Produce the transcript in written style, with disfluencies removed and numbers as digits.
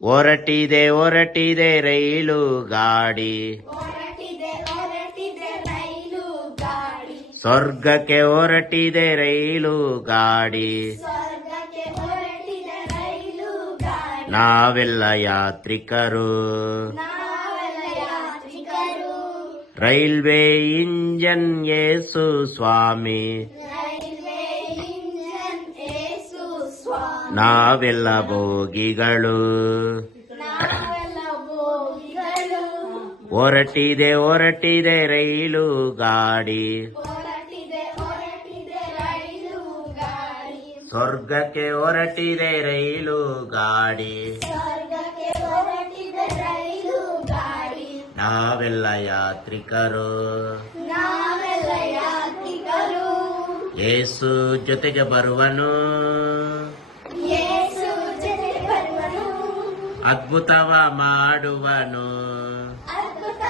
ಹೊರಟಿದೆ ಹೊರಟಿದೆ ರೈಲು ಗಾಡಿ, ಹೊರಟಿದೆ ಹೊರಟಿದೆ ರೈಲು ಗಾಡಿ, ಸ್ವರ್ಗಕ್ಕೆ ಹೊರಟಿದೆ ರೈಲು ಗಾಡಿ. ಸ್ವರ್ಗಕ್ಕೆ ಹೊರಟಿದೆ ರೈಲು ಗಾಡಿ. ನಾವೆಲ್ಲ ಯಾತ್ರಿಕರು, ನಾವೆಲ್ಲ ಯಾತ್ರಿಕರು, ರೈಲ್ವೆ ಇಂಜನ್ ಯೇಸು ಸ್ವಾಮಿ. ರೈಲ್ವೆ ಇಂಜನ್ ಏಸು ಸ್ವಾಮಿ. ನಾವೆಲ್ಲ ಬೋಗಿಗಳು, ನಾವೆಲ್ಲ ಬೋಗಿಗಳು, ಹೊರಟಿದೆ ಹೊರಟಿದೆ ರೈಲು ಗಾಡಿ. ಹೊರಟಿದೆ ಹೊರಟಿದೆ ರೈಲು ಗಾಡಿ. ಸ್ವರ್ಗಕ್ಕೆ ಹೊರಟಿದೆ ರೈಲು ಗಾಡಿ. ಸ್ವರ್ಗಕ್ಕೆ ಹೊರಟಿದೆ ರೈಲು ಗಾಡಿ. ನಾವೆಲ್ಲ ಯಾತ್ರಿಕರು, ನಾವೆಲ್ಲ ಯಾತ್ರಿಕರು, ಯೇಸು ಜೊತೆಗೆ ಬರುವನು, ಯೇಸು ಜೊತೆ ಬರುವನು, ಅದ್ಭುತವ ಮಾಡುವನು.